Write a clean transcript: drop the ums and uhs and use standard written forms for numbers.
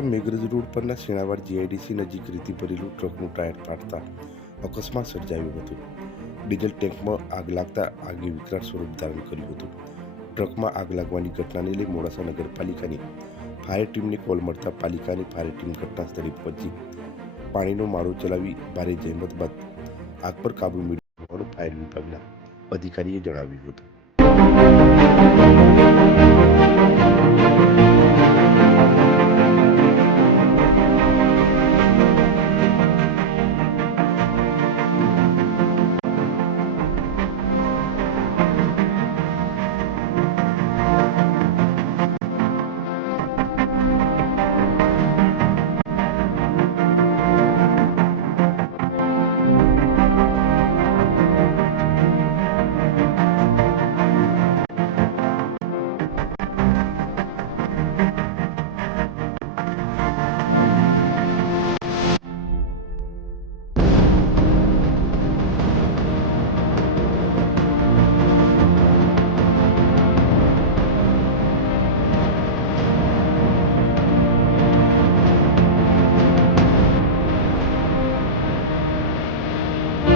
Modasa Meghraj road પરના શેણાવાડ GIDC નજીક રેતી ભરેલું ટ્રકનું ટાયર ફાટતા અકસ્માત સર્જાયું હતું. ડીઝલ ટેન્કમાં આગ લાગતા આગે વિકરાળ સ્વરૂપ ધારણ કર્યું હતું. ટ્રકમાં આગ લાગવાની ઘટનાને લઈ મોડાસા નગરપાલિકાની ફાયર ટીમને કોલ મળતા પાલિકાની ફાયર ટીમ ઘટના સ્થળે પહોંચી પાણીનો મારો ચલાવી ભારે જહેમત બાદ આગ પર કાબુ મેળવ્યો હોવાનું ફાયર વિભાગના અધિકારીએ જણાવ્યું હતું.